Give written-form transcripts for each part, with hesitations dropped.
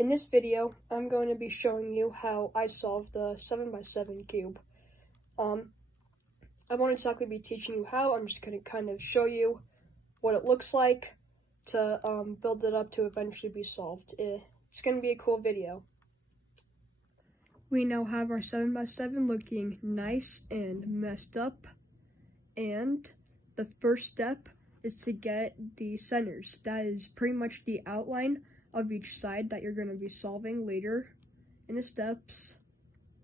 In this video, I'm going to be showing you how I solved the 7x7 cube. I won't exactly be teaching you how, I'm just going to kind of show you what it looks like to build it up to eventually be solved. It's going to be a cool video. We now have our 7x7 looking nice and messed up, and the first step is to get the centers. That is pretty much the outline of each side that you're going to be solving later in the steps.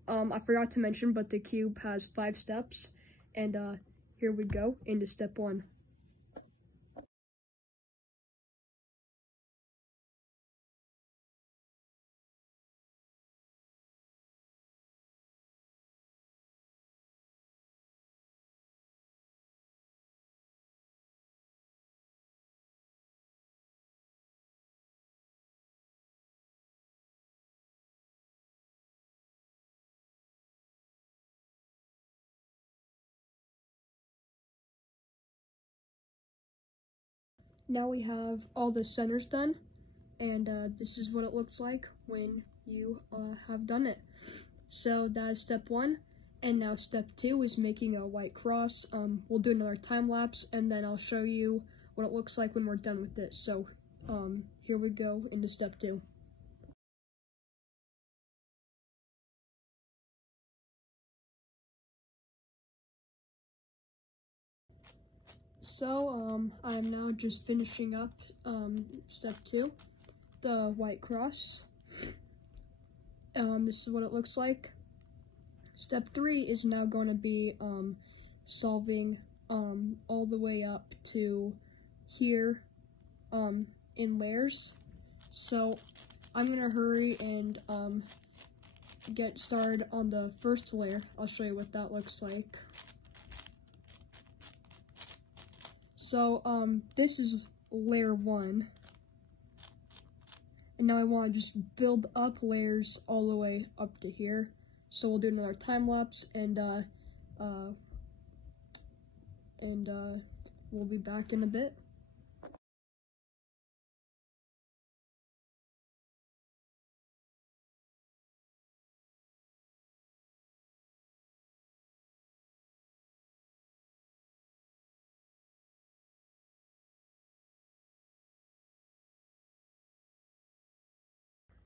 I forgot to mention, but the cube has 5 steps, and here we go into step 1. Now we have all the centers done, and this is what it looks like when you have done it. So that is step 1, and now step 2 is making a white cross. We'll do another time lapse, and then I'll show you what it looks like when we're done with this. So here we go into step 2. So I am now just finishing up step 2, the white cross. This is what it looks like. Step 3 is now going to be solving all the way up to here in layers. So I'm gonna hurry and get started on the first layer. I'll show you what that looks like. So this is layer 1, and now I want to just build up layers all the way up to here. So we'll do another time lapse, and we'll be back in a bit.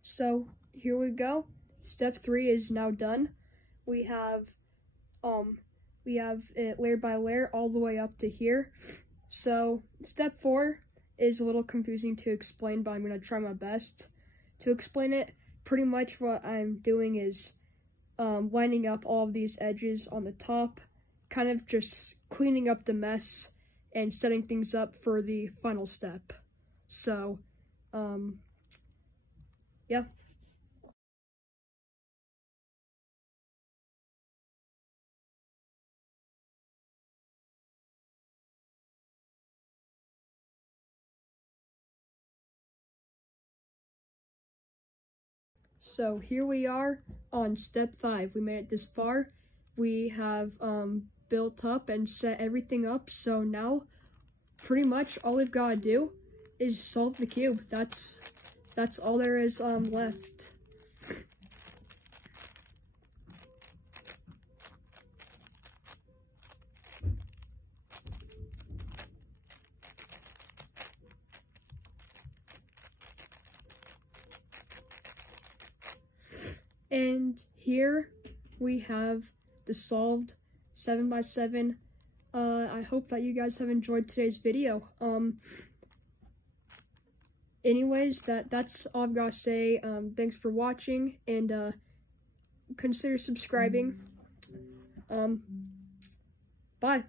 So here we go. Step 3 is now done. We have it layer by layer all the way up to here. So step 4 is a little confusing to explain, but I'm gonna try my best to explain it. Pretty much what I'm doing is lining up all of these edges on the top, kind of just cleaning up the mess and setting things up for the final step. So yeah. So here we are on step 5. We made it this far. We have built up and set everything up. So now pretty much all we've got to do is solve the cube. That's all there is left. And here we have the solved 7x7. I hope that you guys have enjoyed today's video. Anyways, that's all I've got to say. Thanks for watching, and consider subscribing. Bye.